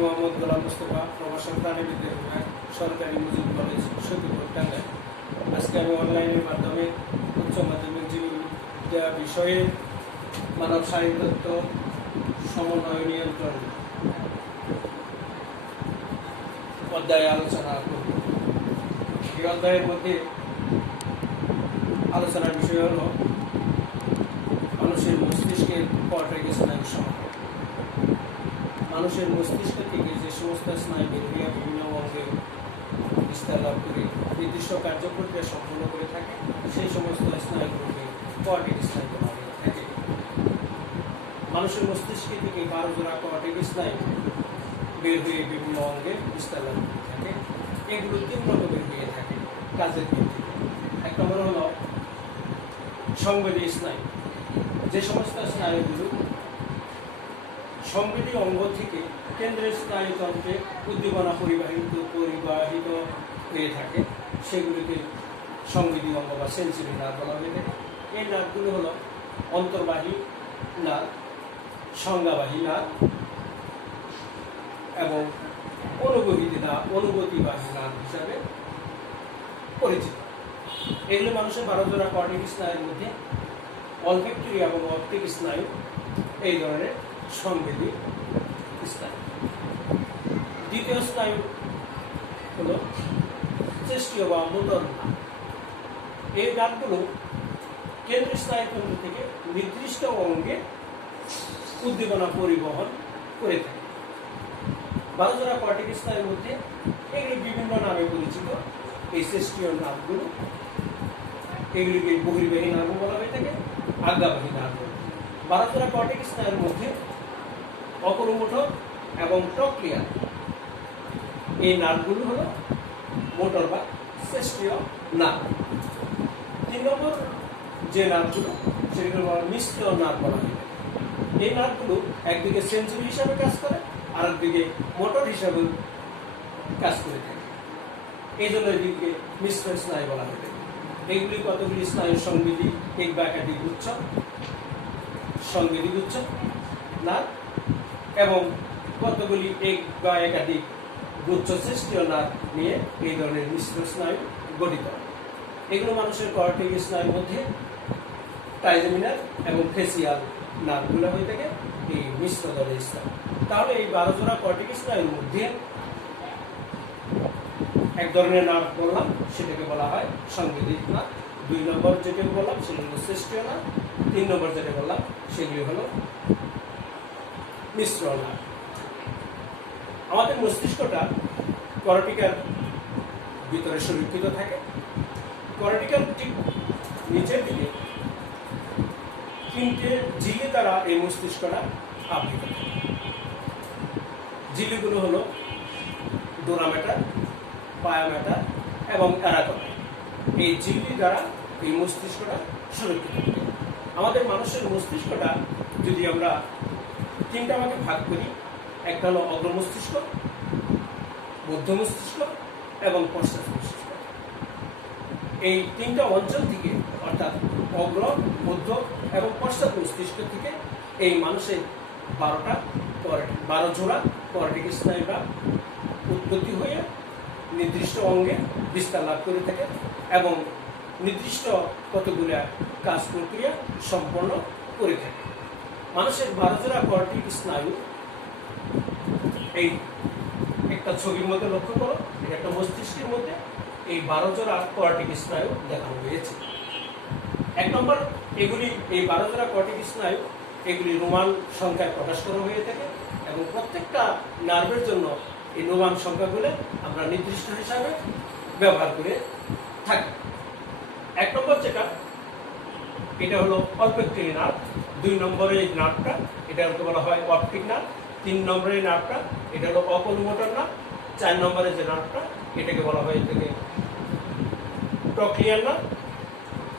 মোহাম্মদ গোলাম মুস্তফা, প্রভাষক প্রাণীবিদ্যা বিভাগ, সরকারি মজুরি কলেজ, সখীপুর, টাঙ্গাইল। আজকে আমি অনলাইনের মাধ্যমে উচ্চ মাধ্যমিক জীববিদ্যা বিষয়ে মানব শারীরতত্ত্ব সমন্বয় নিয়ন্ত্রণ অধ্যায়ে আলোচনা করব। এই অধ্যায়ের মধ্যে আলোচনার বিষয় হল মানুষের মস্তিষ্কের কর্টেক্স স্নায়ুর সময়। মানুষের মস্তিষ্ক থেকে যে সমস্ত স্নায়ু বের হইয়া বিভিন্ন অঙ্গে বিস্তার লাভ করে নির্দিষ্ট কার্যপ্রক্রিয়া সম্পন্ন করে থাকে, সেই সমস্ত স্নায়ুগুলোকে কর্টেক্স স্নায়ু বলা হয়ে থাকে। মানুষের মস্তিষ্ক থেকে 12 জোড়া কর্টেক্স স্নায়ু বের হয়ে বিভিন্ন অঙ্গে বিস্তার লাভ করে থাকে। এগুলো 3 রকমের হয়ে থাকে কাজের ক্ষেত্রে। এক নম্বর হল সংবেদী স্নায়ু, যে সমস্ত স্নায়ুগুলো সংবেদী অঙ্গ থেকে কেন্দ্রের স্নায়ুতন্ত্রে উদ্দীপনা পরিবাহিত হয়ে থাকে, সেগুলিকে সংবেদী অঙ্গ বা সেন্সরি নার্ভ বলা হয়ে থাকে। এই নার্ভগুলো হলো অন্তর্বাহী নার্ভ, সংজ্ঞাবাহী নার্ভ এবং অনুভূতিবাহী নার্ভ হিসাবে পরিচিত। এগুলো মানুষের 12 জোড়া কর্টেক্স স্নায়ুর মধ্যে অলফ্যাক্টরি এবং অপটিক স্নায়ু এই ধরনের সংবেদী স্নায়ু। দ্বিতীয় স্নায়ু হল চেষ্টীয় বা মোটর নার্ভ। এই নার্ভগুলো কেন্দ্রীয় স্নায়ুতন্ত্র থেকে নির্দিষ্ট অঙ্গে উদ্দীপনা পরিবহন করে থাকে। 12 জোড়া কর্টেক্স স্নায়ুর মধ্যে এগুলি বিভিন্ন নামে পরিচিত। এই চেষ্টীয় নার্ভগুলো এগুলিকে বহির্বাহী নার্ভ বলা হয়ে থাকে, আজ্ঞাবাহী নার্ভ। 12 জোড়া কর্টেক্স স্নায়ুর মধ্যে অকোলোমোটর এবং ট্রক্লিয়ার এই নার্ভগুলো হলো মোটর বা চেষ্টীয় নার্ভ। 3 নম্বর যে নার্ভগুলো সেগুলো নিষ্ক্রিয় নার্ভ বলা হয়। এই নার্ভগুলো একদিকে সেন্সরি হিসাবে কাজ করে, আর একদিকে মোটর হিসাবে কাজ করে থাকে। এই জন্য এদিকে মিশ্র স্নায়ু বলা হয়। এইগুলি কতগুলি স্নায়ুর সংবেদী এক বা একাধিক গুচ্ছ, সংবেদী গুচ্ছ নার্ভ এবং কতগুলি এক বা একাধিক গুচ্ছ চেষ্টীয় নার্ভ নিয়ে এই ধরনের মিশ্র স্নায়ু গঠিত। এগুলো মানুষের কর্টেক্স স্নায়ুর মধ্যে ট্রাইজেমিনাল এবং ফেসিয়াল নার্ভগুলো হয়ে থাকে এই মিশ্র দলের স্নায়ু। তাহলে এই 12 জোড়া কর্টেক্স স্নায়ুর মধ্যে এক ধরনের নার্ভ বললাম, সেটাকে বলা হয় সংবেদী নার্ভ। 2 নম্বর যেটাকে বললাম সেগুলো হলো চেষ্টীয় নার্ভ। 3 নম্বর যেটা বললাম সেগুলি হলো মিশ্র নার্ভ। আমাদের মস্তিষ্কটা করটিকার ভিতরে সুরক্ষিত থাকে। করটিকার ঠিক নিচের দিকে 3টে ঝিলি দ্বারা এই মস্তিষ্কটা আবৃত থাকে। ঝিলিগুলো হলো ডোরা ম্যাটার, পায়া ম্যাটার এবং অ্যারাগোনা। এই ঝিল্লি দ্বারা এই মস্তিষ্কটা সুরক্ষিত থাকে। আমাদের মানুষের মস্তিষ্কটা যদি আমরা 3টা ভাগে ভাগ করি, একটা হলো অগ্র মস্তিষ্ক, মধ্য মস্তিষ্ক এবং পশ্চাৎ মস্তিষ্ক। এই 3টা অঞ্চল থেকে অর্থাৎ অগ্র, মধ্য এবং পশ্চাৎ মস্তিষ্ক থেকে এই মানুষের 12 জোড়া কর্টেক্স স্নায়ুরা উৎপত্তি হয়ে নির্দিষ্ট অঙ্গে বিস্তার লাভ করে থাকে এবং নির্দিষ্ট কতগুলো কাজ প্রক্রিয়া সম্পন্ন করে থাকে। মানুষের 12 জোড়া কর্টেক্স স্নায়ু এই একটা ছবির মধ্যে লক্ষ্য করো, এটা একটা মস্তিষ্কের মধ্যে এই 12 জোড়া কর্টেক্স স্নায়ু দেখানো হয়েছে। 1 নম্বর এগুলি এই 12 জোড়া কর্টেক্স স্নায়ু এগুলি রোমান সংখ্যায় প্রকাশ করা হয়ে থাকে এবং প্রত্যেকটা নার্ভের জন্য এই রোমান সংখ্যাগুলো আমরা নির্দিষ্ট হিসাবে ব্যবহার করে থাকি। 1 নম্বর যেটা এটা হলো অলফ্যাক্টরি নার্ভ। 2 নম্বরের এই নার্ভটা এটাকে বলা হয় অপটিক নার্ভ। 3 নম্বরের নার্ভটা এটা হলো অকোলোমোটর নার্ভ। 4 নম্বরের যে নার্ভটা এটাকে বলা হয় এটাকে ট্রক্লিয়ার নার্ভ।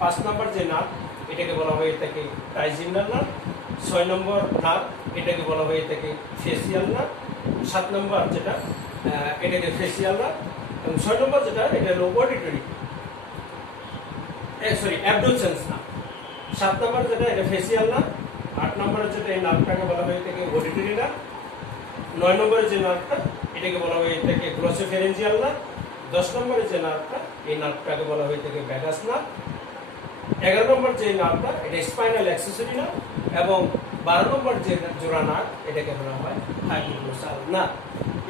5 নম্বর যে নার্ভ এটাকে বলা হয় এটাকে ট্রাইজেমিনাল নার্ভ। 6 নম্বর নার্ভ এটাকে বলা হয় এটাকে ফেসিয়াল নার্ভ। 7 নম্বর যেটা এটাকে ফেসিয়াল নার্ভ এবং 6 নম্বর যেটা এটা হলো অডিটরি অ্যাবডুসেন্স নার্ভ। 7 নম্বর যেটা এটা ফেসিয়াল নার্ভ। 8 নম্বরে যেটা এই নার্ভটাকে বলা হয় এটাকে অডিটরি নার্ভ। 9 নম্বরে যে নার্ভটা এটাকে বলা হয় এটাকে গ্লসোফেরেঞ্জিয়াল নার্ভ। 10 নম্বরে যে নার্ভটা এই নার্ভটাকে বলা হয় এটাকে ভ্যাগাস নার্ভ। 11 নম্বর যে নার্ভটা এটা স্পাইনাল অ্যাক্সেসরি নার্ভ এবং 12 নম্বর যে জোড়া নার্ভ এটাকে বলা হয় হাইপোগ্লোসাল নার্ভ।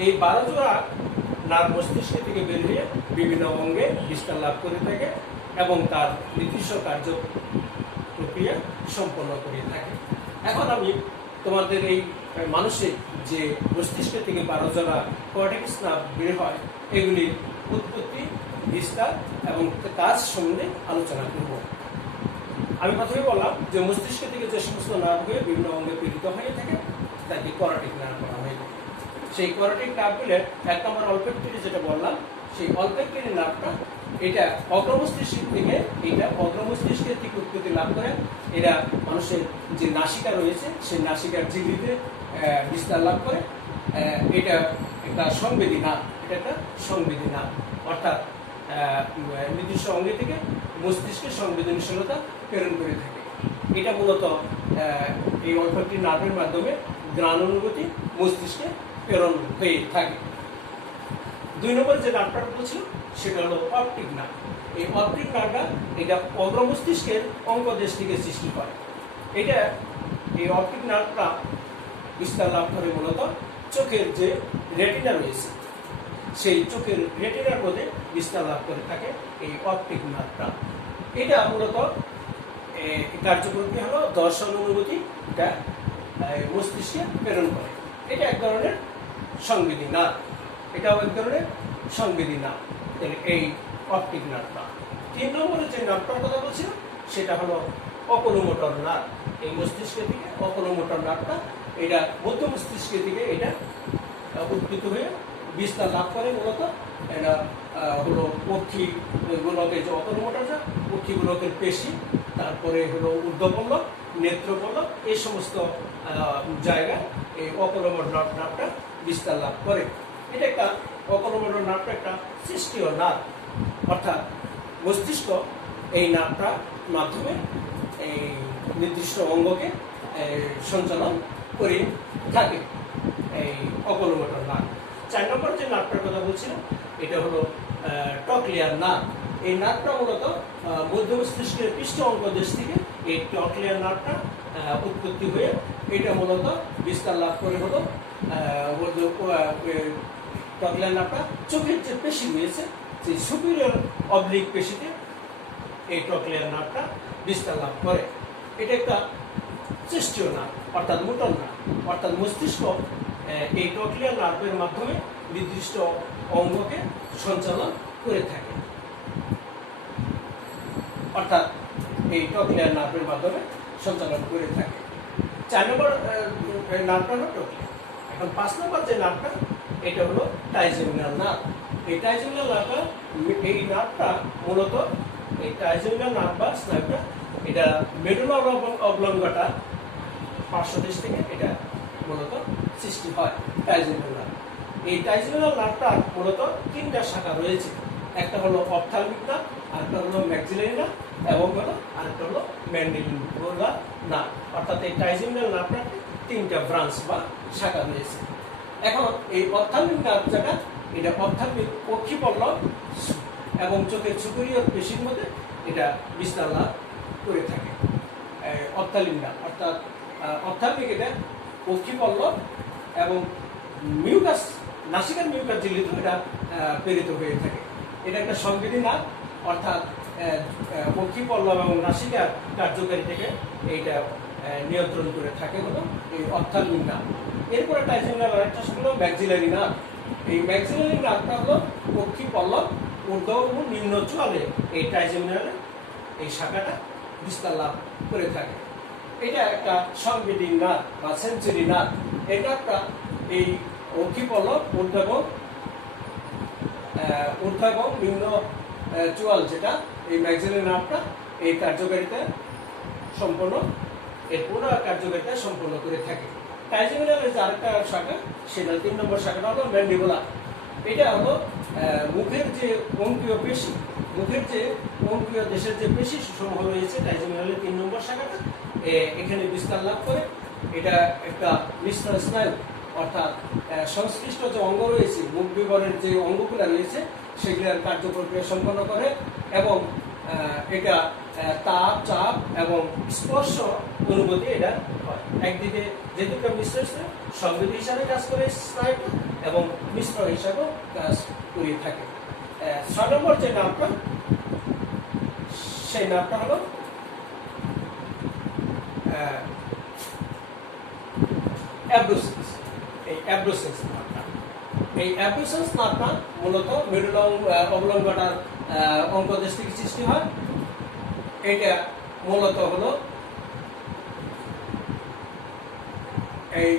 এই 12 জোড়া নার্ভ মস্তিষ্ক থেকে বের হয়ে বিভিন্ন অঙ্গে বিস্তার লাভ করে থাকে এবং তার নির্দিষ্ট কার্য প্রক্রিয়া সম্পন্ন করে থাকে। এখন আমি তোমাদের এই মানুষের যে মস্তিষ্ক থেকে 12 জোড়া কর্টেক্স নার্ভ বের হয় এগুলির উৎপত্তি, বিস্তার এবং কাজ সম্বন্ধে আলোচনা করব। আমি প্রথমে বললাম যে মস্তিষ্ক থেকে যে সমস্ত নার্ভ হয়ে বিভিন্ন অঙ্গে প্রেরিত হয়ে থাকে তাকে কর্টেক নার্ভ বলা হয়ে থাকে। সেই কর্টেক নার্ভগুলোর 1 নম্বর অলফ্যাক্টরি যেটা বললাম, সেই অলফ্যাক্টরি নার্ভটা এটা অগ্রমস্তিষ্ক থেকে উৎপত্তি লাভ করে। এরা মানুষের যে নাসিকা রয়েছে সেই নাসিকার ঝিল্লিতে বিস্তার লাভ করে। এটা একটা সংবেদী নার্ভ, অর্থাৎ নির্দিষ্ট অঙ্গে থেকে মস্তিষ্কের সংবেদনশীলতা প্রেরণ করে থাকে। এটা মূলত এই অলফ্যাক্টরি নার্ভের মাধ্যমে ঘ্রাণ অনুভূতি মস্তিষ্কে প্রেরণ হয়ে থাকে। 2 নম্বরে যে নার্ভটা বলছিল সেটা হলো অপটিক নার্ভ। এই অপটিক নার্ভটা এটা অগ্রমস্তিষ্কের অঙ্গদেশ থেকে সৃষ্টি করে। এই অপটিক নার্ভটা বিস্তার লাভ করে মূলত চোখের যে রেটিনা রয়েছে সেই চোখের রেটিনার মধ্যে বিস্তার লাভ করে থাকে এই অপটিক নার্ভটা। এটা মূলত কার্যপ্রক্রিয়া হলো দর্শন অনুভূতি এটা মস্তিষ্কে প্রেরণ করে। এটা এক ধরনের সংবেদী নার্ভ, এটাও এক ধরনের সংবেদী নার্ভ এই অপটিক নার্ভটা। 3 নম্বরে যে নার্ভটার কথা বলছিলাম সেটা হলো অকুলোমোটর নার্ভ। এই মস্তিষ্ক থেকে অকুলোমোটর নার্ভটা এটা মধ্য মস্তিষ্ক থেকে এটা উৎপন্ন হয়ে বিস্তার লাভ করে। মূলত এটা হলো পক্ষী গোলকের যে অকুলোমোটর নার্ভ, পক্ষী গোলকের পেশি, তারপরে হলো ঊর্ধ্বপল্লব, নেত্রপল্লব, এই সমস্ত জায়গায় এই অকুলোমোটর নার্ভটা বিস্তার লাভ করে। এটা একটা অকুলোমোটর নার্ভটা একটা সৃষ্টিও নার্ভ, অর্থাৎ মস্তিষ্ক এই নার্ভটার মাধ্যমে এই নির্দিষ্ট অঙ্গকে সঞ্চালন করে থাকে এই অকুলোমোটর নার্ভ। 4 নম্বর যে নার্ভটার কথা বলছিলাম এটা হলো টকলিয়ার নার্ভ। এই নার্ভটা মূলত মধ্য মস্তিষ্কের পৃষ্ঠ অঙ্গদেশ থেকে এই টকলিয়ার নার্ভটা উৎপত্তি হয়ে এটা মূলত বিস্তার লাভ করে হলো টকলিয়ার নার্ভটা চোখের যে পেশি রয়েছে সেই সুপিরিয়র অবলিক পেশিতে এই টকলিয়ার নার্ভটা বিস্তার লাভ করে। এটা একটা চেষ্টীয় নার্ভ অর্থাৎ মোটর নার্ভ, অর্থাৎ মস্তিষ্ক এই টকলিয়ার নার্ভের মাধ্যমে নির্দিষ্ট অঙ্গকে সঞ্চালন করে থাকে, অর্থাৎ এই টকলিয়ার নার্ভের মাধ্যমে সঞ্চালন করে থাকে। 4 নম্বর নার্ভটা হলো টকলিয়া। এখন 5 নম্বর যে নার্ভটা এটা হলো ট্রাইজেমিনাল নার্ভ। এই ট্রাইজেমিনাল নার্ভটা মূলত এই ট্রাইজেমিনাল নার্ভ বা স্নায়ুটা এটা মেডুলা অবলঙ্গটা পার্শ্বদেশ থেকে এটা মূলত সৃষ্টি হয় ট্রাইজেমিনাল নার্ভ। এই ট্রাইজেমিনাল নার্ভটার মূলত 3টা শাখা রয়েছে। একটা হলো অপথ্যালমিক নার্ভ, আরেকটা হলো ম্যাক্সিলারি নার্ভ এবং আরেকটা হলো ম্যান্ডিবুলার নার্ভ। অর্থাৎ এই ট্রাইজেমিনাল নার্ভটার 3টা ব্রাঞ্চ বা শাখা রয়েছে। এখন এই অপথ্যালমিক নার্ভ যেটা এটা অপথ্যালমিক পক্ষীপল্লব এবং চোখের সুপিরিয়র পেশির মধ্যে এটা বিস্তার লাভ করে থাকে অপথ্যালমিক নার্ভ। অর্থাৎ অপথ্যালমিক এটা পক্ষীপল্লব এবং মিউকাস নাসিকার মিউকাস ঝিল্লিতে এটা প্রেরিত হয়ে থাকে। এটা একটা সংবেদী নার্ভ, অর্থাৎ পক্ষীপল্লব এবং নাসিকার কার্যকারিতাকে এইটা নিয়ন্ত্রণ করে থাকে হলো এই অপথ্যালমিক নার্ভ। এরপরে ট্রাইজেমিনাল আরেকটা হলো ম্যাক্সিলারি নার্ভ। এই ম্যাক্সিলারি নার্ভটা হলো পক্ষীপল্লব ঊর্ধ্ব এবং নিম্ন চোয়ালে এই ট্রাইজেমিনালের এই শাখাটা বিস্তার লাভ করে থাকে। এটা একটা সংবেদী নার্ভ বা সেন্সরি নার্ভ। এই নার্ভটা এই পক্ষীপল্লব ঊর্ধ্ব এবং নিম্ন চোয়াল যেটা এই ম্যাক্সিলারি নার্ভটা এই কার্যকারিতা সম্পন্ন কার্যকারিতা সম্পন্ন করে থাকে। ট্রাইজেমিনালের যে আরেকটা শাখা সেটা 3 নম্বর শাখাটা হলো ম্যান্ডিবুলা। এটা হলো মুখের যে অঙ্কীয় পেশি, মুখের যে অঙ্কীয় দেশের যে পেশি সমূহ রয়েছে ট্রাইজেমিনালের 3 নম্বর শাখাটা এখানে বিস্তার লাভ করে। এটা একটা নিঃশ্বাস স্নায়ু, অর্থাৎ সংশ্লিষ্ট যে অঙ্গ রয়েছে, মুখ বিবরের যে অঙ্গগুলো রয়েছে সেগুলোর কার্যপ্রক্রিয়া সম্পন্ন করে এবং এটা তাপ, চাপ এবং স্পর্শ অনুভূতি এটা হয়। একদিকে যে দুটো মিশ্র সংবেদী হিসাবে কাজ করে স্নায়ুটা এবং মিশ্র হিসাবেও কাজ করে থাকে। 6 নম্বর যে নামটা, সেই নামটা হলো অ্যাব্রুসেন্স। এই অ্যাব্রুসেন্স নামটা, এই অ্যাব্রুসেন্স নামটা মূলত মেরুদণ্ড অবলম্বনার অঙ্গদেশ থেকে সৃষ্টি হয়। এটা মূলত হলো এই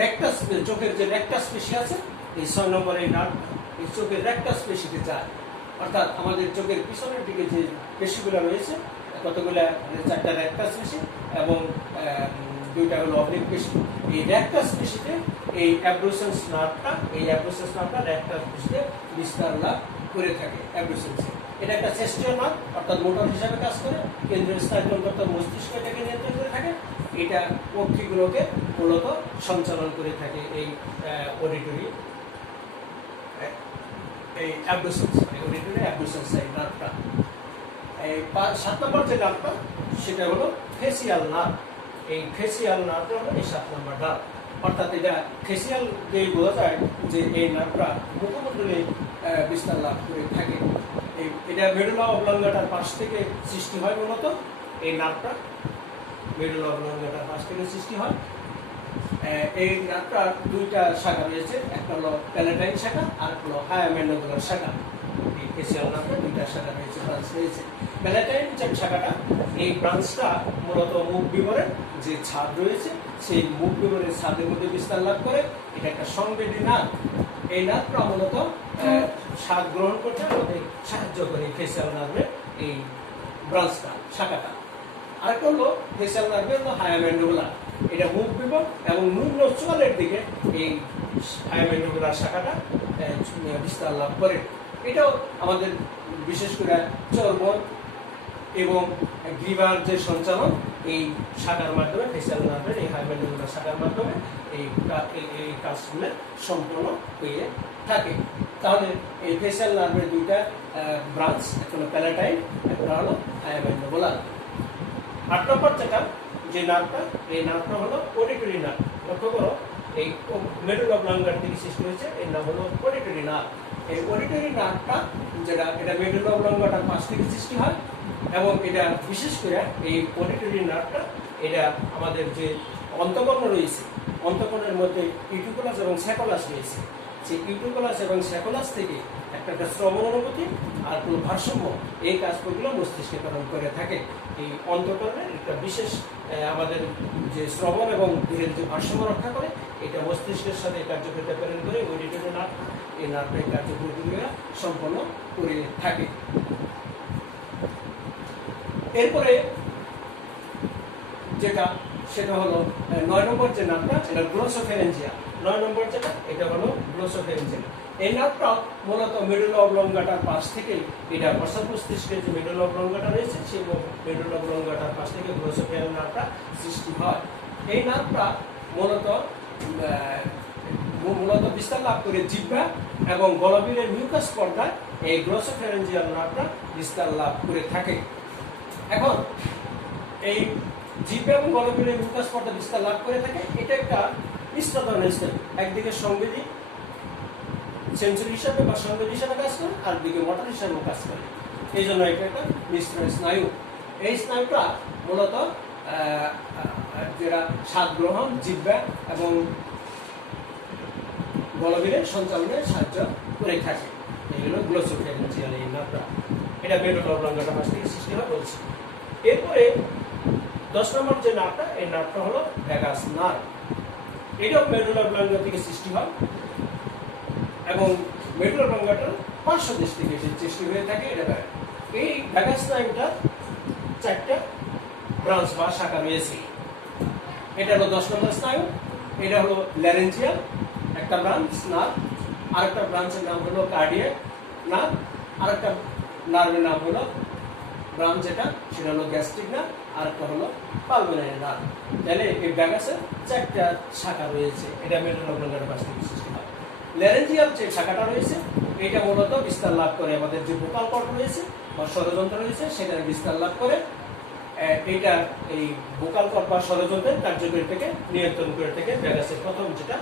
রেকটাস, চোখের যে রেকটাস পেশি আছে, এই 6 নম্বর এই নার্ভ এই চোখের রেকটাস পেশিতে যায়। অর্থাৎ আমাদের চোখের পিছনের দিকে যে পেশিগুলো রয়েছে, কতগুলো 4টা রেকটাস পেশি এবং 2টা হলো অবলিক পেশি। এই রেকটাস পেশিতে এই অ্যাব্রুসেন্স নার্ভটা, এই অ্যাব্রুসেন্স নার্ভটা রেকটাস পেশিতে বিস্তার লাভ করে থাকে। অ্যাব্রুসেন্স এটা একটা চেস্টীয় নার্ভ, অর্থাৎ মোটর হিসাবে কাজ করে। কেন্দ্রীয় স্নায়ুতন্ত্র মস্তিষ্ক এটাকে নিয়ন্ত্রণ করে থাকে। এটা পক্ষীগুলোকে মূলত সঞ্চালন করে থাকে এই অডিটরি, এই অ্যাব্রুসেন্স, অডিটরি অ্যাব্রুসেন্স এই নার্ভটা। এই 7 নম্বর যে নার্ভটা সেটা হলো ফেসিয়াল নার্ভ। এই ফেসিয়াল নার্ভটা হলো এই 7 নম্বর নার্ভ। অর্থাৎ এটা ফেসিয়াল দিয়ে বোঝা যায় যে এই নার্ভটা মুখমণ্ডলে বিস্তার লাভ করে থাকে। এটা মেডুলা অবলঙ্গাটার পাশ থেকে সৃষ্টি হয়। মূলত এই নার্ভটা মেডুলা অবলঙ্গাটার পাশ থেকে সৃষ্টি হয়। এই নার্ভটার 2টা শাখা রয়েছে, একটা হলো প্যালেটাইন শাখা আর হলো হায়ার ম্যান্ডিবুলার শাখা। এই ফেসিয়াল নার্ভের 2টা শাখা রয়েছে, ব্রাঞ্চ রয়েছে। প্যালেটাইন যে শাখাটা, এই ব্রাঞ্চটা মূলত মুখ বিবরের যে ছাদ রয়েছে সেই মুখ বিবরের ছাদের মধ্যে বিস্তার লাভ করে। এটা একটা সংবেদী নার্ভ। এই নার্ভটা মূলত স্বাদ গ্রহণ করতে আমাদের সাহায্য করে ফেসিয়াল নার্ভের এই ব্রাঞ্চটা, শাখাটা। আরেকটা হলো ফেসিয়াল নার্ভের হলো হায়ার ম্যান্ডিবুলার। এটা মুখ বিবর এবং নিম্ন চোয়ালের দিকে এই হায়ার ম্যান্ডিবুলার শাখাটা বিস্তার লাভ করে। এটাও আমাদের বিশেষ করে চর্বণ এবং গ্রীবার যে সঞ্চালন এই শাখার মাধ্যমে, ফেসিয়াল নার্ভের এই হায়ার ম্যান্ডিবুলার শাখার মাধ্যমে এই কাজগুলো সম্পন্ন হয়ে থাকে। তাহলে এই ফেসিয়াল নার্ভের 2টা ব্রাঞ্চ, একটা হলো প্যালেটাইন, একটা হলো হায়ার ম্যান্ডিবুলার। 8 নম্বর যেটা যে নার্ভটা, এই নার্ভটা হলো অডিটরি নার্ভ। লক্ষ্য করো, এই মেডুলা অবলঙ্গার থেকে সৃষ্টি হয়েছে, এর নাম হলো অডিটরি নার্ভ। এই অডিটরি নার্ভটা যেটা, এটা মেডুলা অবলঙ্গাটার পাশ থেকে সৃষ্টি হয় এবং এটা বিশেষ করে এই অডিটরি নার্ভটা, এটা আমাদের যে অন্তঃকর্ণ রয়েছে, অন্তঃকর্ণের মধ্যে ইউটিকুলাস এবং স্যাকুলাস রয়েছে। সেই ইউটিকুলাস এবং স্যাকুলাস থেকে একটা শ্রবণ অনুভূতি আর কোনো ভারসাম্য, এই কাজগুলো মস্তিষ্কে প্রেরণ করে থাকে। এই অন্তঃকর্ণের একটা বিশেষ আমাদের যে শ্রবণ এবং দেহের যে ভারসাম্য রক্ষা করে, এটা মস্তিষ্কের সাথে কার্যকরিতা প্রেরণ করে অডিটরি নার্ভ এই নার্ভের কার্যপ্রক্রিয়া সম্পন্ন করে থাকে। এরপরে যেটা, সেটা হলো 9 নম্বর যে নার্ভটা, এটা গ্লোসোফেরেঞ্জিয়া। 9 নম্বর যেটা, এটা হলো গ্লোসোফেরেঞ্জিয়া। এই নার্ভটা মূলত মেডুলা অবলঙ্গাটার পাশ থেকে, এটা বর্ষা মস্তিষ্কের যে মেডুলা অবলঙ্গাটা রয়েছে সেই মেডুলা অবলঙ্গাটার পাশ থেকে গ্লোসোফেরেঞ্জিয়া নার্ভটা সৃষ্টি হয়। এই নার্ভটা মূলত বিস্তার লাভ করে জিহ্বা এবং গলবিলের মিউকাস পর্দায় এই গ্লোসোফেরেঞ্জিয়াল নার্ভটা বিস্তার লাভ করে থাকে। এখন এই জিহ্বা এবং গলবিলের মিউকাস পর্দা বিস্তার লাভ করে থাকে। এটা একটা মিশ্র ধরনের স্নায়ু, একদিকে সংবেদী সেন্সরি হিসাবে বা সংবেদী হিসাবে কাজ করে, আর দিকে মোটর হিসাবে কাজ করে। এই জন্য এটা একটা মিশ্র স্নায়ু। এই স্নায়ুটা মূলত যেটা স্বাদ গ্রহণ, জিহ্বা এবং গলবিলের সঞ্চালনে সাহায্য করে থাকে। এই হলো গ্লোসোফেরেঞ্জিয়াল এই নার্ভটা। এটা মেডুলা অবলঙ্গাটার পাশ থেকে সৃষ্টি হয় বলছি। এরপরে 10 নম্বর যে নার্ভটা, এই নার্ভটা হলো ভ্যাগাস নার্ভ। এটাও মেডুলা অবলঙ্গা থেকে সৃষ্টি হয় এবং মেডুলা অবলঙ্গাটার পার্শ্বদেশ থেকে সৃষ্টি হয়ে থাকে। এটা এই ভ্যাগাস স্নায়ুটার 4টা ব্রাঞ্চ বা শাখা রয়েছে। এটা হলো 10 নম্বর স্নায়ু। এটা হলো ল্যারেঞ্জিয়াল একটা ব্রাঞ্চ নার্ভ, আরেকটা ব্রাঞ্চের নাম হলো কার্ডিয়াক নার্ভ, আরেকটা নার্ভের নাম হলো ব্রাঞ্চ যেটা, সেটা হলো গ্যাস্ট্রিক নার্ভ। আর একটা হলো পালমোনারি নার্ভ। তাহলে এই ভ্যাগাসের 4টা শাখা রয়েছে, এটা মিডল অবলাঙ্গাটার পাশ থেকে সৃষ্টি হয়। ল্যারেঞ্জিয়াল যে শাখাটা রয়েছে এটা মূলত বিস্তার লাভ করে আমাদের যে ভোকাল কর্ড রয়েছে বা স্বরযন্ত্র রয়েছে সেখানে বিস্তার লাভ করে। এইটা এই ভোকাল কর্ড বা স্বরযন্ত্রের কার্যকারিতাকে নিয়ন্ত্রণ করে থাকে ভ্যাগাসের প্রথম যেটা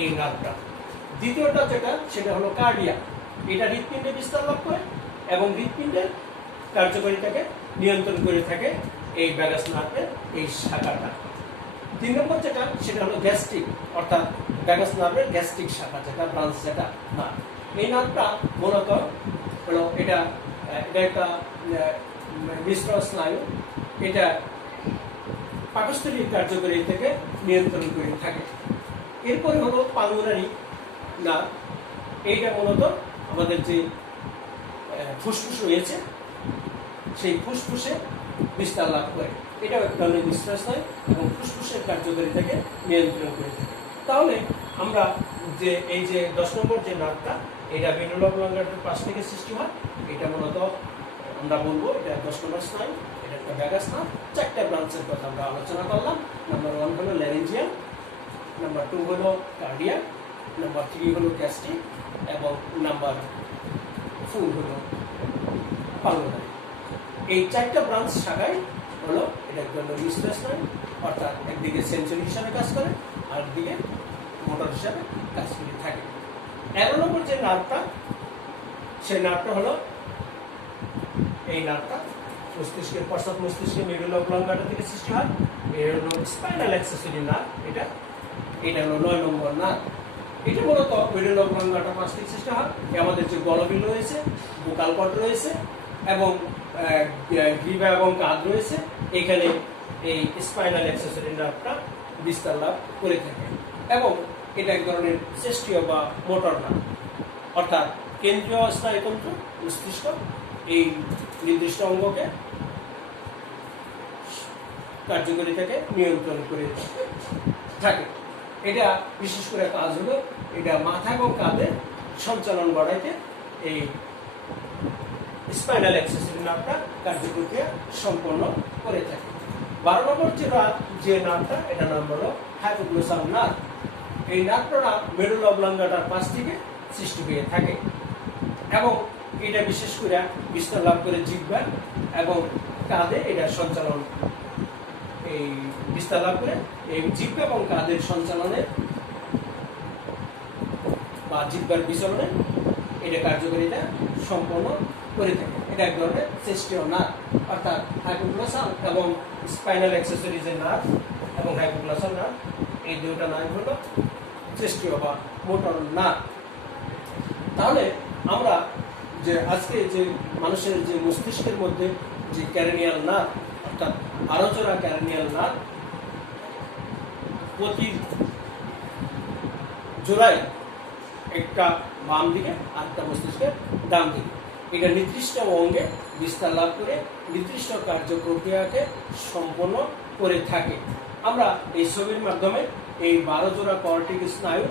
এই নার্ভটা। দ্বিতীয়টা যেটা সেটা হলো কার্ডিয়া, এটা হৃৎপিণ্ডে বিস্তার লাভ করে এবং হৃৎপিণ্ডের কার্যকারিতাকে নিয়ন্ত্রণ করে থাকে এই ভ্যাগাস নার্ভের এই শাখাটা। 3 নম্বর যেটা সেটা হলো গ্যাস্ট্রিক, অর্থাৎ ভ্যাগাস নার্ভের গ্যাস্ট্রিক শাখা যেটা ব্রাঞ্চ যেটা নার্ভ। এই নার্ভটা মূলত হলো এটা একটা মিশ্র স্নায়ু, এটা পাকস্থলীর কার্যকারিতাকে নিয়ন্ত্রণ করে থাকে। এরপরে হলো পালমোনারি নার্ভ, এইটা মূলত আমাদের যে ফুসফুস রয়েছে সেই ফুসফুসে বিস্তার লাভ করে। এটাও এক ধরনের নিঃশ্বাস নয় এবং ফুসফুসের কার্যকারিতাকে নিয়ন্ত্রণ করে থাকে। তাহলে আমরা যে এই যে 10 নম্বর যে নার্ভটা এটা মিডল অবলাঙ্গাটার পাশ থেকে সৃষ্টি হয়, এটা মূলত আমরা বলবো এটা 10 নম্বর স্নায়ু, এটা একটা ভ্যাগাস নার্ভ। 4টা ব্রাঞ্চের কথা আমরা আলোচনা করলাম। নাম্বার 1 হলো ল্যারেঞ্জিয়াল, নাম্বার 2 হলো কার্ডিয়াক, নাম্বার 3 হলো গ্যাস্ট্রিক এবং নাম্বার 4 হলো পালমোনারি। এই 4টা ব্রাঞ্চ শাখায় হলো এটা এক ধরনের নিঃশ্বাস নয়, অর্থাৎ একদিকে সেন্সরি হিসাবে কাজ করে আর একদিকে মোটর হিসাবে কাজ করে থাকে। 11 নম্বর যে নার্ভটা সেই নার্ভটা হলো এই নার্ভটা মস্তিষ্কের পশ্চাৎ মস্তিষ্কের মিডল অবলাঙ্গাটা থেকে সৃষ্টি হয়। এই হলো স্পাইনাল অ্যাক্সেসরি নার্ভ, এটা হলো 9 নম্বর নার্ভ। এটা মূলত মিডল অবলাঙ্গাটা পাশ থেকে সৃষ্টি হয়। আমাদের যে গলবিল রয়েছে, ভোকাল কর্ড রয়েছে এবং গ্রীবা এবং কাঁধ রয়েছে, এখানে এই স্পাইনাল অ্যাক্সেসরি নার্ভটা বিস্তার লাভ করে থাকে এবং এটা এক ধরনের চেষ্টীয় বা মোটর নার্ভ, অর্থাৎ কেন্দ্রীয় স্নায়ুতন্ত্র মস্তিষ্ক এই নির্দিষ্ট অঙ্গকে কার্যকারিতাকে নিয়ন্ত্রণ করে থাকে। এটা বিশেষ করে কাজ হলো এটা মাথা এবং কাঁধের সঞ্চালন বাড়াইতে এই স্পাইনাল অ্যাক্সেসরি নার্ভটা কার্যপ্রক্রিয়া সম্পন্ন করে থাকে। 12 নম্বর যে নার্ভটা এটার নাম হলো হাইপোগ্লোসাল নার্ভ। এই নার্ভটা মিডল অবলাঙ্গাটার পাশ থেকে সৃষ্টি হয়ে থাকে এবং এটা বিশেষ করে বিস্তার লাভ করে জিহ্বা এবং কাঁধে এটা সঞ্চালন এই বিস্তার লাভ করে এই জিহ্বা এবং কাঁধের সঞ্চালনে বা জিহ্বার বিচলনে এটা কার্যকারিতা সম্পন্ন করে থাকে। এটা এক ধরনের চেষ্টীয় নার্ভ, অর্থাৎ হাইপোগ্লোসাল এবং স্পাইনাল অ্যাক্সেসরি যে নার্ভ এবং হাইপোগ্লোসাল নার্ভ এই দুটো নার্ভ হলো চেষ্টীয় বা মোটর নার্ভ। তাহলে আমরা যে আজকে যে মানুষের যে মস্তিষ্কের মধ্যে যে ক্যারেনিয়াল নার্ভ অর্থাৎ আলোচনা ক্যারেনিয়াল নার্ভ প্রতি জোড়ায় একটা বাম দিকে আর একটা মস্তিষ্কের ডান দিকে, এটা নির্দিষ্ট অঙ্গে বিস্তার লাভ করে নির্দিষ্ট কার্যপ্রক্রিয়াকে সম্পন্ন করে থাকে। আমরা এই ছবির মাধ্যমে এই 12 জোড়া কর্টিক স্নায়ু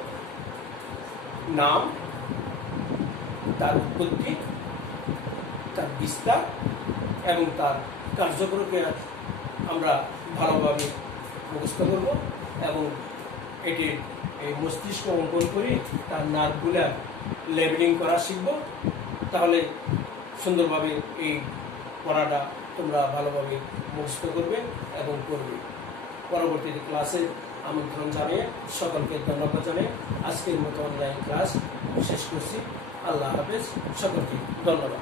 নাম, তার উৎপত্তি, তার বিস্তার এবং তার কার্যপ্রক্রিয়া আমরা ভালোভাবে মুখস্থ করব এবং এটি এই মস্তিষ্ক অঙ্কন করে তার নার্ভগুলা লেবেলিং করা শিখব। তাহলে সুন্দরভাবে এই পড়াটা তোমরা ভালোভাবে মুখস্থ করবে এবং করবে। পরবর্তী ক্লাসে আমন্ত্রণ জানিয়ে সকলকে ধন্যবাদ জানিয়ে আজকের মতো অনলাইন ক্লাস শেষ করছি। আল্লাহ হাফেজ, সকলকে ধন্যবাদ।